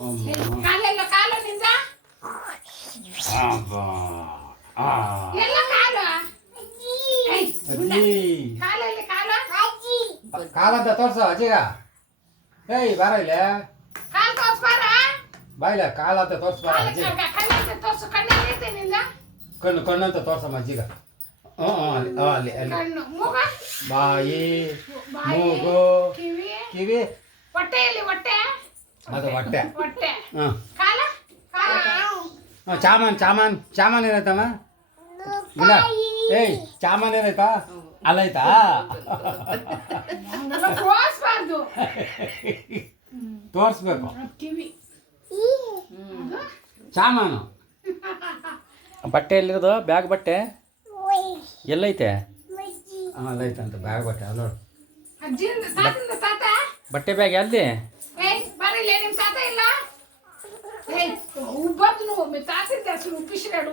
ಕಾಲೆಲ್ಲ ಕಾಲು ನಿಂದ ಎಲ್ಲ ಕಾಲು ಕಾಲಲ್ಲಿ ಕಾಲು ಕಾಲಂತ ತೋರ್ಸ ಅಜ್ಜಿಗ ಏಯ್ ಬಾರ ಇಲ್ಲ ಕಾಲು ತೋರ್ಸ್ಬಾರ ಬಾಯಿಲ್ಲ ಕಾಲಂತ ತೋರ್ಸ್ಬಾರ ಅಜ್ಜಿ ಕಣ್ಣಂತ ತೋರ್ಸು ಕಣ್ಣಲ್ಲಿ ಐತೆ ನಿಂದ ಕಣ್ಣಂತ ತೋರ್ಸಮ್ಮ ಅಜ್ಜಿಗ ಅಲ್ಲಿ ಅಲ್ಲಿ ಕಣ್ಣು ಮೂಗ ಬಾಯಿ ಬಾಯಿ ಮೂಗು ಕಿವಿ ಕಿವಿ ಹೊಟ್ಟೆಯಲ್ಲಿ ಹೊಟ್ಟೆ ಅದು ಹೊಟ್ಟೆ ಹೊಟ್ಟೆ ಹಾಂ ಕಾಲ ಕಾಲ ಚಾಮನ್ ಏನೈತಮ್ಮ ಇಲ್ಲ ಏಯ್ ಚಾಮನ್ ಏನೈತಾ ಅಲ್ಲೈತಾ ಹಂಗೆಲ್ಲ ತೋರಿಸ್ಬಾರ್ದು ತೋರಿಸ್ಬೇಕು ಕಿವಿ ಚಾಮನು ಬಟ್ಟೆ ಎಲ್ಲಿರೋದು ಬ್ಯಾಗ್ ಬಟ್ಟೆ ಎಲ್ಲೈತೆ ಅಲ್ಲೈತಂತ ಬ್ಯಾಗ್ ಬಟ್ಟೆ ಅಲ್ಲ ನೋಡು ಅಜ್ಜಿಯಿಂದ ತಾತಂದ ತಾತ ಬಟ್ಟೆ ಬ್ಯಾಗ್ ಎಲ್ಲಿ ಏಯ್ ಬರಲ್ಲ ನಿಮ್ಮ ತಾತ ಇಲ್ಲ ಏಯ್ ಉಬ್ಬತ್ತು ತಾತಿದ್ದ ಉಪ್ಪಿಸಿನಾಡು